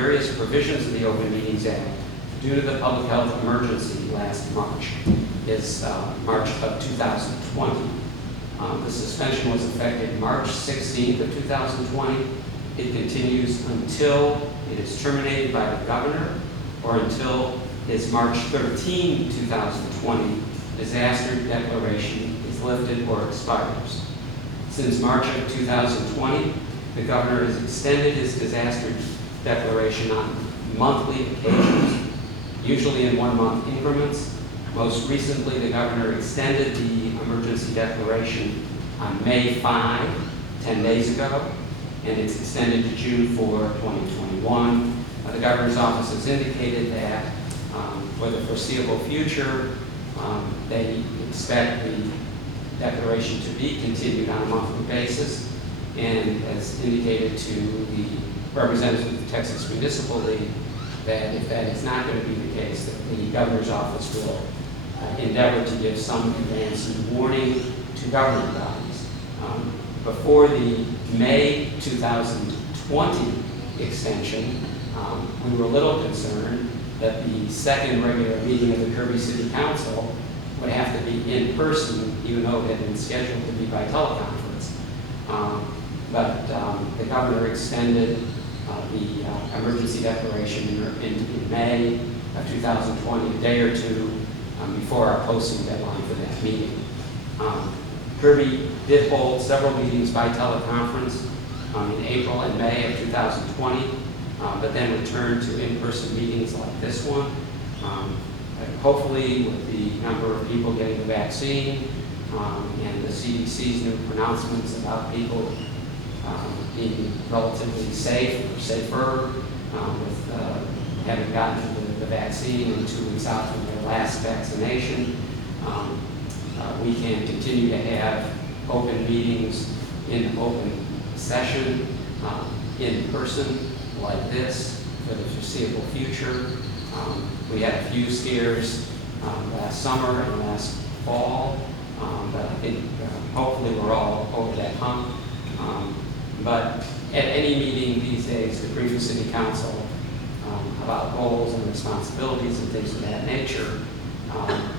various provisions of the Open Meetings Act due to the public health emergency last March, is March of 2020. The suspension was effective March 16th of 2020. It continues until it is terminated by the governor or until his March 13, 2020 disaster declaration is lifted or expires. Since March of 2020, the governor has extended his disaster declaration on monthly occasions, usually in 1 month increments. Most recently, the governor extended the emergency declaration on May 5, 10 days ago, and it's extended to June 4, 2021. The governor's office has indicated that for the foreseeable future, they expect the declaration to be continued on a monthly basis, and has indicated to the representatives of the Texas Municipal League that if that is not going to be the case, that the governor's office will endeavor to give some advance warning to governing bodies. Before the May 2020 extension, we were a little concerned that the second regular meeting of the Kirby City Council would have to be in person, even though it had been scheduled to be by teleconference. But the governor extended the emergency declaration in May of 2020, a day or two before our posting deadline for that meeting. Kirby did hold several meetings by teleconference in April and May of 2020, but then returned to in-person meetings like this one. Hopefully, with the number of people getting the vaccine and the CDC's new pronouncements about people being relatively safe or safer with having gotten the vaccine and 2 weeks out from their last vaccination, we can continue to have open meetings in open session in person like this for the foreseeable future. We had a few scares last summer and last fall, but I think hopefully we're all over that hump. But at any meeting these days, the Greenville City Council, about goals and responsibilities and things of that nature,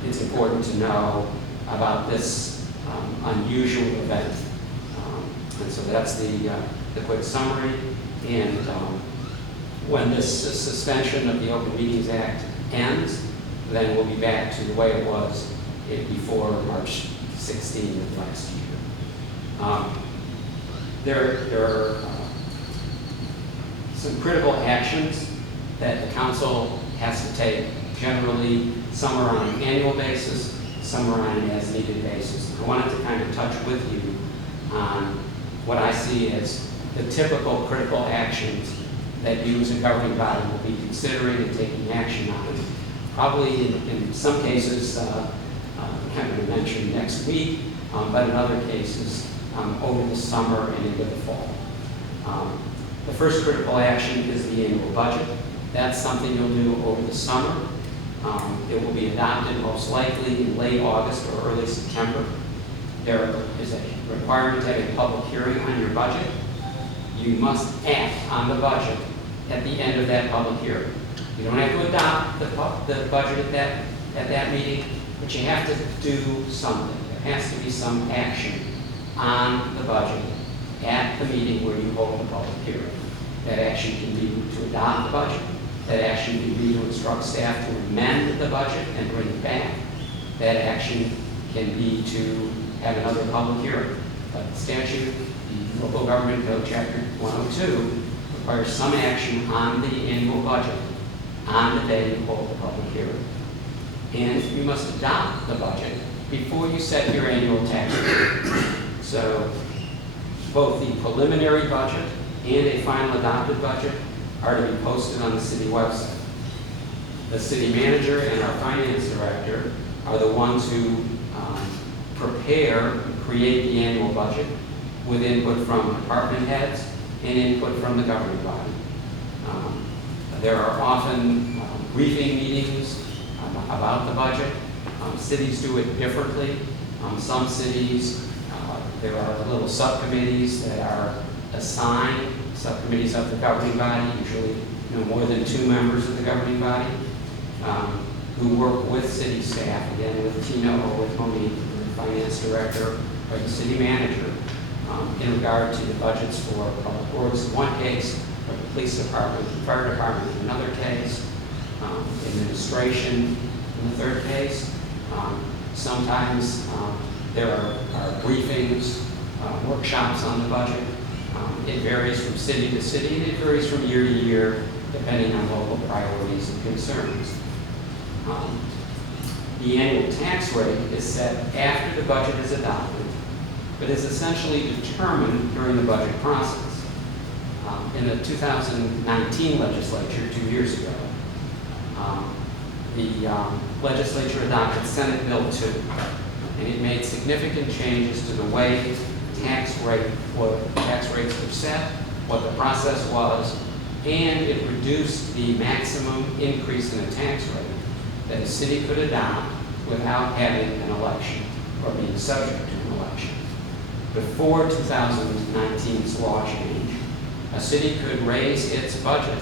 it's important to know about this unusual event. And so that's the quick summary. And when this suspension of the Open Meetings Act ends, then we'll be back to the way it was before March 16th of last year. There are some critical actions that the council has to take. Generally, some are on an annual basis, some are on an as-needed basis. I wanted to kind of touch with you on what I see as the typical critical actions that you as a governing body will be considering and taking action on. Probably in some cases, I'm going to mention next week, but in other cases, over the summer and into the fall. The first critical action is the annual budget. That's something you'll do over the summer. It will be adopted most likely in late August or early September. There is a requirement to have a public hearing on your budget. You must act on the budget at the end of that public hearing. You don't have to adopt the budget at that meeting, but you have to do something. There has to be some action on the budget at the meeting where you hold the public hearing. That action can be to adopt the budget. That action can be to instruct staff to amend the budget and bring it back. That action can be to have another public hearing. But the statute, the Local Government Code, Chapter 102, requires some action on the annual budget on the day you hold the public hearing. And you must adopt the budget before you set your annual tax rate. So both the preliminary budget and a final adopted budget are to be posted on the city website. The city manager and our finance director are the ones who prepare and create the annual budget with input from department heads and input from the governing body. There are often briefing meetings about the budget. Cities do it differently. Some cities, there are little subcommittees that are assigned, subcommittees of the governing body, usually no more than 2 members of the governing body, who work with city staff, again with Tino or with Monique, the finance director, or the city manager, in regard to the budgets for public works in one case, or the police department, the fire department in another case, administration in the third case. Sometimes there are briefings, workshops on the budget. It varies from city to city, and it varies from year to year, depending on local priorities and concerns. The annual tax rate is set after the budget is adopted, but is essentially determined during the budget process. In the 2019 legislature, 2 years ago, the legislature adopted Senate Bill 2, and it made significant changes to the way tax rates were set, what the process was, and it reduced the maximum increase in the tax rate that a city could adopt without having an election or being subject to an election. Before 2019's law change, a city could raise its budget,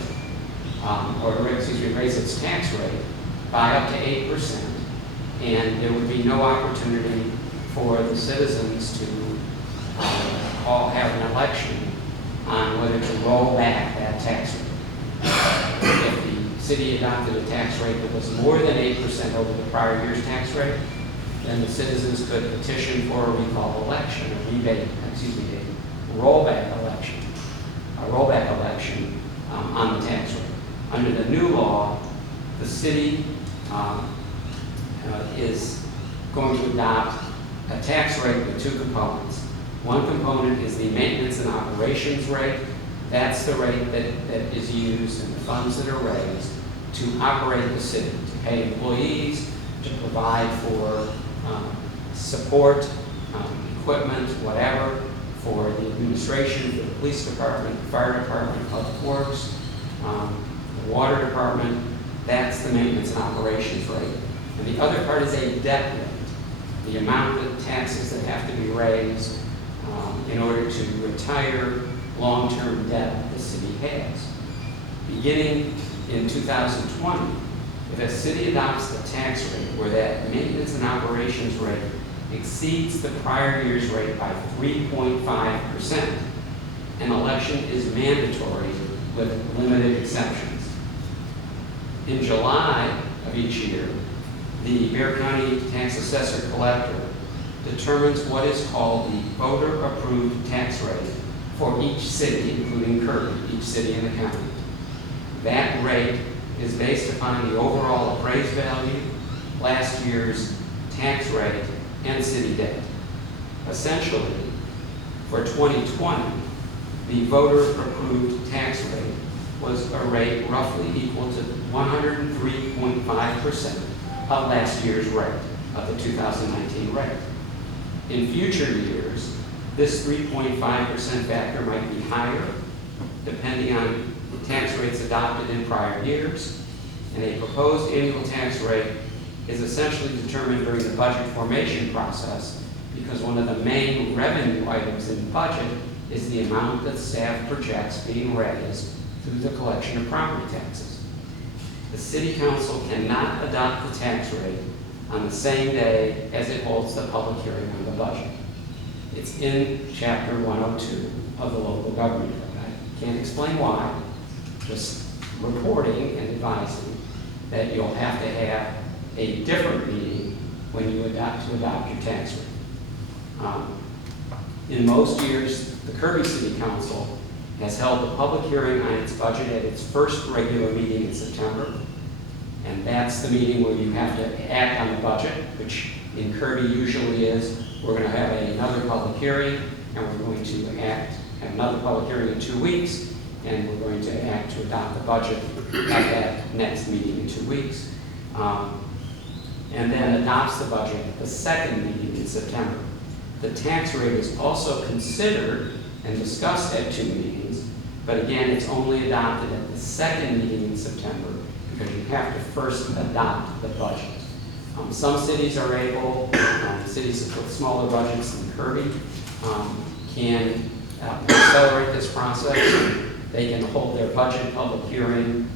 raise its tax rate by up to 8%, and there would be no opportunity for the citizens to all have an election on whether to roll back that tax rate. If the city adopted a tax rate that was more than 8% over the prior year's tax rate, then the citizens could petition for a recall election, a rollback election on the tax rate. Under the new law, the city is going to adopt a tax rate with 2 components. One component is the maintenance and operations rate. That's the rate that is used and the funds that are raised to operate the city, to pay employees, to provide for support, equipment, whatever, for the administration, for the police department, the fire department, public works, the water department. That's the maintenance and operations rate. And the other part is a debt rate, the amount of taxes that have to be raised in order to retire long-term debt the city has. Beginning in 2020, if a city adopts the tax rate where that maintenance and operations rate exceeds the prior year's rate by 3.5%, an election is mandatory with limited exceptions. In July of each year, the Bear County Tax Assessor Collector determines what is called the voter-approved tax rate for each city, including Kirby, each city in the county. That rate is based upon the overall appraised value, last year's tax rate, and city debt. Essentially, for 2020, the voter-approved tax rate was a rate roughly equal to 103.5% of last year's rate, of the 2019 rate. In future years, this 3.5% factor might be higher, depending on the tax rates adopted in prior years, and a proposed annual tax rate is essentially determined during the budget formation process because one of the main revenue items in the budget is the amount that staff projects being raised through the collection of property taxes. The City Council cannot adopt the tax rate on the same day as it holds the public hearing on the budget. It's in Chapter 102 of the Local Government Code. I can't explain why, just reporting and advising that you'll have to have a different meeting when you adopt your tax rate. In most years, the Kirby City Council has held a public hearing on its budget at its first regular meeting in September. And that's the meeting where you have to act on the budget, which in Kirby usually is, we're going to have another public hearing, and we're going to have another public hearing in 2 weeks, and we're going to act to adopt the budget at that next meeting in 2 weeks. And then adopts the budget at the second meeting in September. The tax rate is also considered and discussed at 2 meetings, but again, it's only adopted at the second meeting in September because you have to first adopt the budget. Some cities are able, cities with smaller budgets than Kirby, can accelerate this process. they can hold their budget public hearing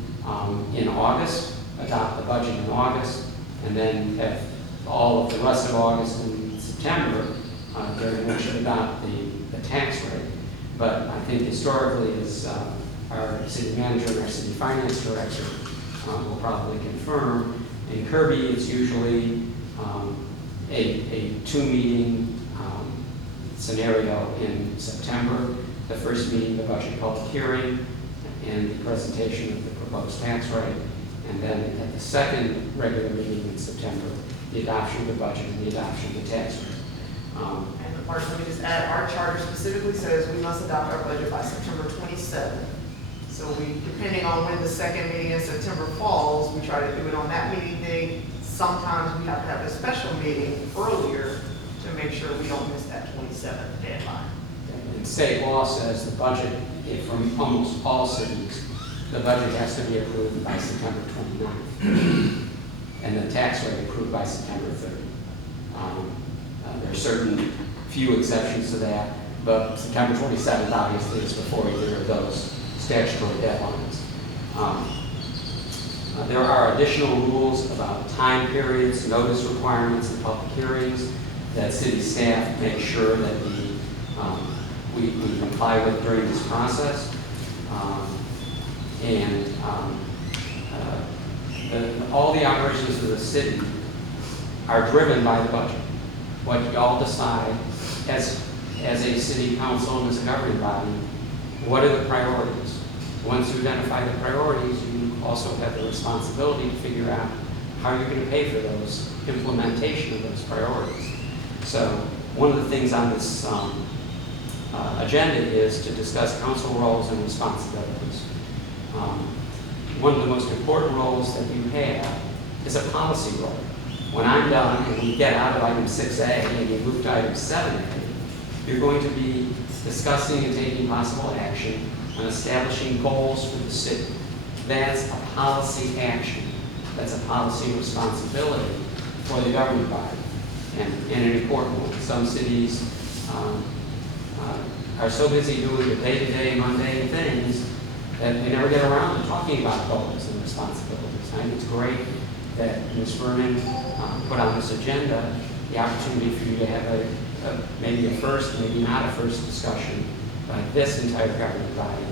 in August, adopt the budget in August, and then have all of the rest of August and September during which to adopt the tax rate. But I think historically, as our city manager and our city finance director will probably confirm, in Kirby it's usually a two-meeting scenario in September. The first meeting, the budget public hearing, and the presentation of the proposed tax rate. And then at the second regular meeting in September, the adoption of the budget and the adoption of the tax rate. And of course, let me just add, our charter specifically says we must adopt our budget by September 27th. So we, depending on when the second meeting in September falls, we try to do it on that meeting date. Sometimes we have to have a special meeting earlier to make sure we don't miss that 27th deadline. And state law says the budget, from almost all cities, the budget has to be approved by September 29th, and the tax rate approved by September 30th. There are certain few exceptions to that, but September 27th obviously is before either of those statutory deadlines. There are additional rules about time periods, notice requirements, and public hearings that city staff make sure that we comply with during this process. All the operations of the city are driven by the budget. What y'all decide as a city council and as a governing body, what are the priorities? Once you identify the priorities, you also have the responsibility to figure out how you're going to pay for those, implementation of those priorities. So one of the things on this agenda is to discuss council roles and responsibilities. One of the most important roles that you have is a policy role. When I'm done and we get out of item 6A and we move to item 7A, you're going to be discussing and taking possible action on establishing goals for the city. That's a policy action. That's a policy responsibility for the governing body, and an important one. Some cities are so busy doing the day-to-day, mundane things that they never get around to talking about goals and responsibilities. I think it's great that Ms. Vernon put on this agenda the opportunity for you to have maybe a first, maybe not a first discussion by this entire governing body